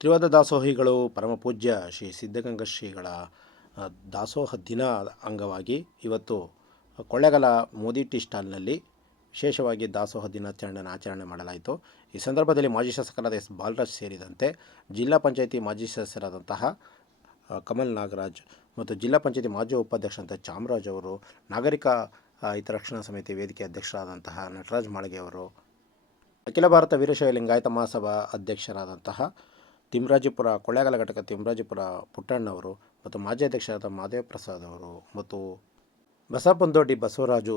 ತ್ರಿವಾದ ದಾಸೋಹಿಗಳು ಪರಮಪೂಜ್ಯ ಶ್ರೀ ಸಿದ್ಧಗಂಗಾ ಶ್ರೀಗಳ ದಾಸೋಹ ದಿನ ಅಂಗವಾಗಿ ಇವತ್ತು ಕೊಳ್ಳೇಗಾಲ ಮೋದಿ ಟೀ ಸ್ಟಾಲ್ನಲ್ಲಿ ವಿಶೇಷವಾಗಿ ದಾಸೋಹ ದಿನಾಚರಣೆಯನ್ನು ಆಚರಣೆ ಮಾಡಲಾಯಿತು. ಈ ಸಂದರ್ಭದಲ್ಲಿ ಮಾಜಿ ಶಾಸಕರಾದ ಎಸ್ ಬಾಲರಾಜ್ ಸೇರಿದಂತೆ ಜಿಲ್ಲಾ ಪಂಚಾಯಿತಿ ಮಾಜಿ ಸದಸ್ಯರಾದಂತಹ ಕಮಲ್ ನಾಗರಾಜ್ ಮತ್ತು ಜಿಲ್ಲಾ ಪಂಚಾಯಿತಿ ಮಾಜಿ ಉಪಾಧ್ಯಕ್ಷರಾದಂಥ ಚಾಮರಾಜ್ ಅವರು, ನಾಗರಿಕ ಹಿತರಕ್ಷಣಾ ಸಮಿತಿ ವೇದಿಕೆ ಅಧ್ಯಕ್ಷರಾದಂತಹ ನಟರಾಜ್ ಮಾಳಿಗೆ ಅವರು, ಅಖಿಲ ಭಾರತ ವೀರಶೈವ ಲಿಂಗಾಯತ ಮಹಾಸಭಾ ಅಧ್ಯಕ್ಷರಾದಂತಹ ತಿಮ್ಮರಾಜಿಪುರ ಕೊಳ್ಳೇಗಾಲ ಘಟಕ ತಿಮ್ಮರಾಜಿಪುರ ಪುಟ್ಟಣ್ಣವರು ಮತ್ತು ಮಾಜಿ ಅಧ್ಯಕ್ಷರಾದ ಮಾದೇವ ಪ್ರಸಾದ್ ಅವರು ಮತ್ತು ಬಸಪಂದೊಡ್ಡಿ ಬಸವರಾಜು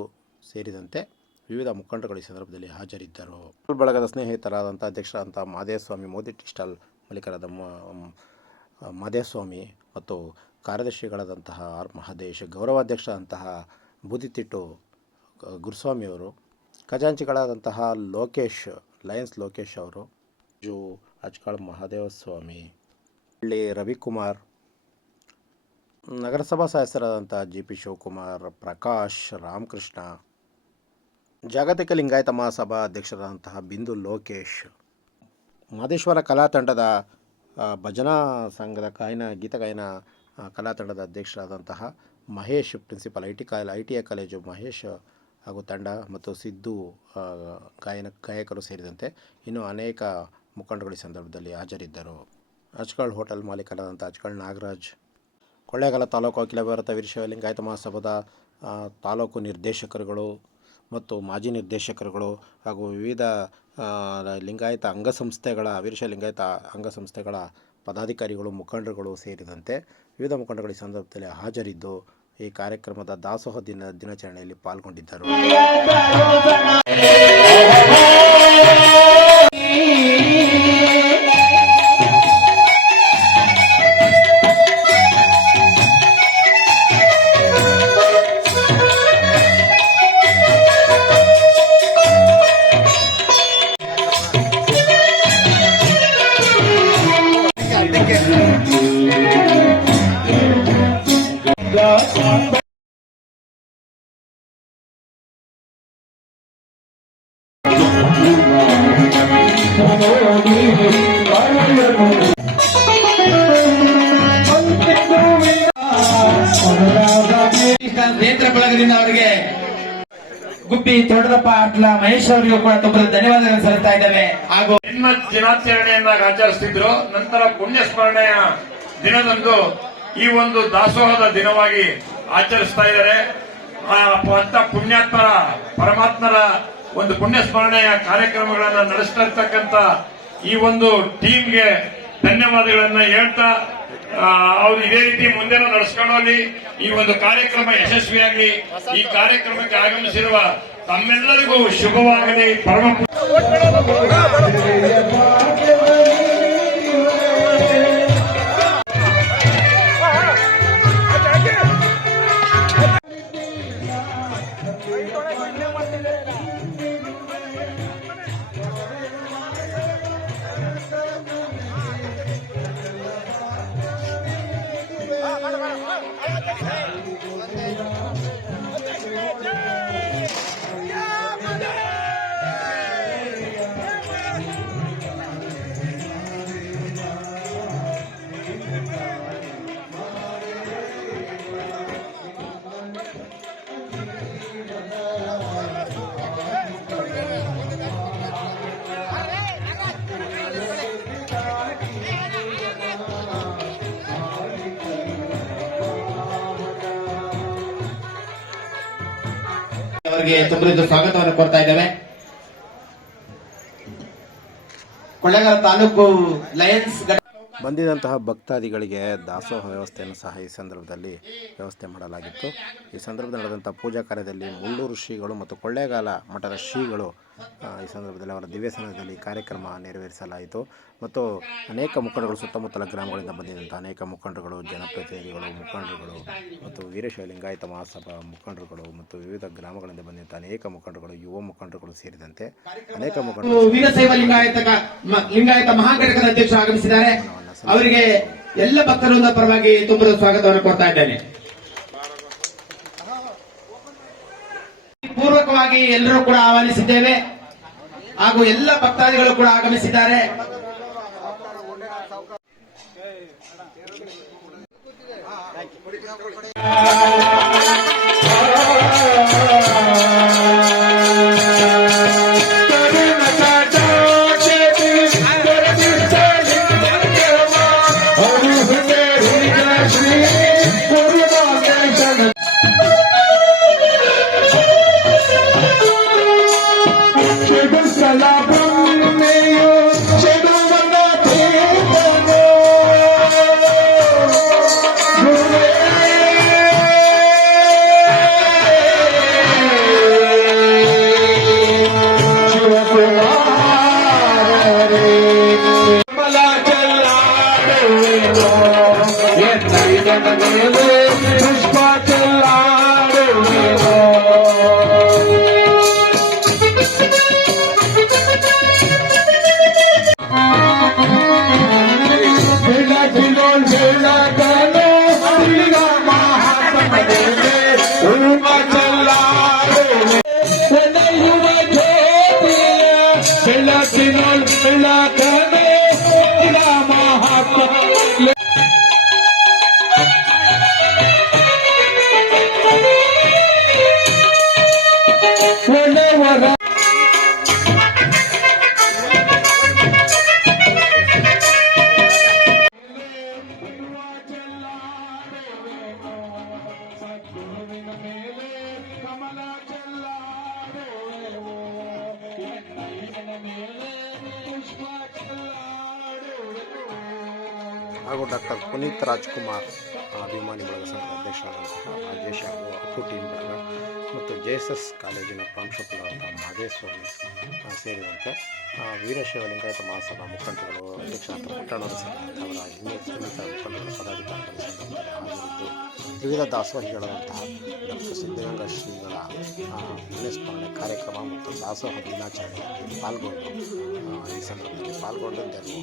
ಸೇರಿದಂತೆ ವಿವಿಧ ಮುಖಂಡರು ಈ ಸಂದರ್ಭದಲ್ಲಿ ಹಾಜರಿದ್ದರು. ಬಳಗದ ಸ್ನೇಹಿತರಾದಂಥ ಅಧ್ಯಕ್ಷರಾದಂಥ ಮಾದೇವಸ್ವಾಮಿ, ಮೋದಿ ಟೀ ಸ್ಟಾಲ್ ಮಾಲೀಕರಾದ ಮಾದೇವಸ್ವಾಮಿ ಮತ್ತು ಕಾರ್ಯದರ್ಶಿಗಳಾದಂತಹ ಆರ್ ಮಹದೇಶ್, ಗೌರವಾಧ್ಯಕ್ಷರಾದಂತಹ ಬೂದಿತಿಟ್ಟು ಗುರುಸ್ವಾಮಿಯವರು, ಖಜಾಂಚಿಗಳಾದಂತಹ ಲೋಕೇಶ್ ಲಯನ್ಸ್ ಲೋಕೇಶ್ ಅವರು, ಅಚ್ಕಾಳ್ ಮಹಾದೇವಸ್ವಾಮಿ, ಹಳ್ಳಿ ರವಿಕುಮಾರ್, ನಗರಸಭಾ ಸದಸ್ಯರಾದಂಥ ಜಿ.ಪಿ. ಶಿವಕುಮಾರ್, ಪ್ರಕಾಶ್, ರಾಮಕೃಷ್ಣ, ಜಾಗತಿಕ ಲಿಂಗಾಯತ ಮಹಾಸಭಾ ಅಧ್ಯಕ್ಷರಾದಂತಹ ಬಿಂದು ಲೋಕೇಶ್, ಮಾದೇಶ್ವರ ಕಲಾ ತಂಡದ ಭಜನಾ ಸಂಘದ ಗೀತಗಾಯನ ಕಲಾ ತಂಡದ ಅಧ್ಯಕ್ಷರಾದಂತಹ Mahesh, principal ITI college Mahesh ಹಾಗೂ ತಂಡ ಮತ್ತು ಸಿದ್ದು ಗಾಯಕರು ಸೇರಿದಂತೆ ಇನ್ನೂ ಅನೇಕ ಮುಖಂಡರು ಈ ಸಂದರ್ಭದಲ್ಲಿ ಹಾಜರಿದ್ದರು. ಅಚ್ಕಾಳ್ ಹೋಟೆಲ್ ಮಾಲೀಕರಾದಂಥ ಅಚ್ಕಾಳ್ ನಾಗರಾಜ್, ಕೊಳ್ಳೇಗಾಲ ತಾಲೂಕು ಅಖಿಲ ಭಾರತ ವೀರಶೈವ ಲಿಂಗಾಯತ ಮಹಾಸಭಾದ ತಾಲೂಕು ನಿರ್ದೇಶಕರುಗಳು ಮತ್ತು ಮಾಜಿ ನಿರ್ದೇಶಕರುಗಳು ಹಾಗೂ ವಿವಿಧ ಲಿಂಗಾಯತ ಅಂಗಸಂಸ್ಥೆಗಳ ವೀರಶೈವ ಲಿಂಗಾಯತ ಅಂಗಸಂಸ್ಥೆಗಳ ಪದಾಧಿಕಾರಿಗಳು, ಮುಖಂಡರುಗಳು ಸೇರಿದಂತೆ ವಿವಿಧ ಮುಖಂಡರು ಈ ಸಂದರ್ಭದಲ್ಲಿ ಹಾಜರಿದ್ದು ಈ ಕಾರ್ಯಕ್ರಮದ ದಾಸೋಹ ದಿನಾಚರಣೆಯಲ್ಲಿ ಪಾಲ್ಗೊಂಡಿದ್ದರು. ನೇತ್ರ ಬಳಗದಿಂದ ಅವರಿಗೆ ಗುಬ್ಬಿ ತೊಡದಪ್ಪ ಅಟ್ಲ ಮಹೇಶ್ ಅವರಿಗೂ ಕೂಡ ತುಂಬ ಧನ್ಯವಾದಗಳನ್ನು ಸಲ್ಲಿಸ್ತಾ ಇದ್ದೇವೆ. ಹಾಗೂ ಜನ್ಮ ದಿನಾಚರಣೆಯನ್ನಾಗಿ ಆಚರಿಸುತ್ತಿದ್ರು. ನಂತರ ಪುಣ್ಯ ಸ್ಮರಣೆಯ ದಿನದಂದು ಈ ಒಂದು ದಾಸೋಹದ ದಿನವಾಗಿ ಆಚರಿಸ್ತಾ ಇದ್ದಾರೆ. ಅಂತ ಪುಣ್ಯಾತ್ಮರ ಪರಮಾತ್ಮರ ಒಂದು ಪುಣ್ಯ ಸ್ಮರಣೆಯ ಕಾರ್ಯಕ್ರಮಗಳನ್ನು ನಡೆಸ್ತಾ ಇರ್ತಕ್ಕಂಥ ಈ ಒಂದು ಟೀಮ್ಗೆ ಧನ್ಯವಾದಗಳನ್ನ ಹೇಳ್ತಾ ಅವ್ರು ಇದೇ ರೀತಿ ಮುಂದೆನೂ ನಡೆಸ್ಕೊಂಡು ಹೋಗಿ ಈ ಒಂದು ಕಾರ್ಯಕ್ರಮ ಯಶಸ್ವಿಯಾಗಿ ಈ ಕಾರ್ಯಕ್ರಮಕ್ಕೆ ಆಗಮಿಸಿರುವ ತಮ್ಮೆಲ್ಲರಿಗೂ ಶುಭವಾಗಲಿ. ಪರಮ ಅವರಿಗೆ ತುಂಬ ಸ್ವಾಗತವನ್ನು ಕೊಡ್ತಾ ಇದ್ದೇವೆ. ಕೊಳ್ಳೇಗಾಲ ತಾಲೂಕು ಲಯನ್ಸ್ ಬಂದಿದಂತಹ ಭಕ್ತಾದಿಗಳಿಗೆ ದಾಸೋಹ ವ್ಯವಸ್ಥೆಯನ್ನು ಸಹ ಈ ಸಂದರ್ಭದಲ್ಲಿ ವ್ಯವಸ್ಥೆ ಮಾಡಲಾಗಿತ್ತು. ಈ ಸಂದರ್ಭದಲ್ಲಿ ನಡೆದಂಥ ಪೂಜಾ ಕಾರ್ಯದಲ್ಲಿ ಮುಳ್ಳೂರು ಶ್ರೀಗಳು ಮತ್ತು ಕೊಳ್ಳೇಗಾಲ ಮಠದ ಶ್ರೀಗಳು ಈ ಸಂದರ್ಭದಲ್ಲಿ ಅವರ ದಿವ್ಯಸನದಲ್ಲಿ ಕಾರ್ಯಕ್ರಮ ನೆರವೇರಿಸಲಾಯಿತು. ಮತ್ತು ಅನೇಕ ಮುಖಂಡರು, ಸುತ್ತಮುತ್ತಲ ಗ್ರಾಮಗಳಿಂದ ಬಂದಿದ್ದಂಥ ಅನೇಕ ಮುಖಂಡರುಗಳು, ಜನಪ್ರತಿನಿಧಿಗಳು, ಮುಖಂಡರುಗಳು ಮತ್ತು ವೀರಶೈವ ಲಿಂಗಾಯತ ಮಹಾಸಭಾ ಮುಖಂಡರುಗಳು ಮತ್ತು ವಿವಿಧ ಗ್ರಾಮಗಳಿಂದ ಬಂದಿದ್ದಂಥ ಅನೇಕ ಮುಖಂಡರುಗಳು, ಯುವ ಮುಖಂಡರುಗಳು ಸೇರಿದಂತೆ ಅನೇಕ ಮುಖಂಡರು ವೀರಶೈವ ಲಿಂಗಾಯತ ಮಹಾಘಟಕದ ಅಧ್ಯಕ್ಷರು ಆಗಮಿಸಿದ್ದಾರೆ. ಅವರಿಗೆ ಎಲ್ಲ ಭಕ್ತರಿಂದ ಪರವಾಗಿ ತುಂಬ ಸ್ವಾಗತವನ್ನು ಕೊಡ್ತಾ ಇದ್ದೇನೆ. ಪೂರ್ವಕವಾಗಿ ಎಲ್ಲರೂ ಕೂಡ ಆಹ್ವಾನಿಸಿದ್ದೇವೆ ಹಾಗೂ ಎಲ್ಲ ಭಕ್ತಾದಿಗಳು ಕೂಡ ಆಗಮಿಸಿದ್ದಾರೆ. ಹಾಗೂ ಡಾಕ್ಟರ್ ಪುನೀತ್ ರಾಜ್ಕುಮಾರ್ ಅಭಿಮಾನಿ ಬಳಗ ಸಂಘದ ಅಧ್ಯಕ್ಷರಾದಂತಹ ರಾಜೇಶ್ ಹಾಗೂ ಅಪ್ಪು ಟೀಮ್ ಬಳಗ ಮತ್ತು ಜೆಎಸ್ಎಸ್ ಕಾಲೇಜಿನ ಪ್ರಾಂಶುಪಾಲರಾದಂಥ ಮಹದೇಶ್ವರಿ ಸೇರಿದಂತೆ ವೀರಶೈವ ಲಿಂಗಾಯತ ಮಹಾಸಭಾ ಮುಖಂಡರುಗಳು ಅಧ್ಯಕ್ಷರಾದ ಪುಟ್ಟಣ್ಣವರು ಸೇರಿದಂತೆ ಅವರ ಇನ್ನಿತರ ಮುಖಂಡರು ಪದಾಧಿಕಾರಿಗಳು ಸಂದರ್ಭದಲ್ಲಿ ಹಾಜರಿದ್ದು ವಿವಿಧ ದಾಸೋಹಿಗಳಾದಂತಹ ಡಾಕ್ಟರ್ ಸಿದ್ಧಗಂಗಾ ಶ್ರೀಗಳ ಪುಣ್ಯಸ್ಮರಣೆ ಕಾರ್ಯಕ್ರಮ ಮತ್ತು ದಾಸೋಹ ದಿನಾಚರಣೆಯಲ್ಲಿ ಪಾಲ್ಗೊಂಡು ಈ ಸಂದರ್ಭದಲ್ಲಿ ಪಾಲ್ಗೊಂಡಿದ್ದರು.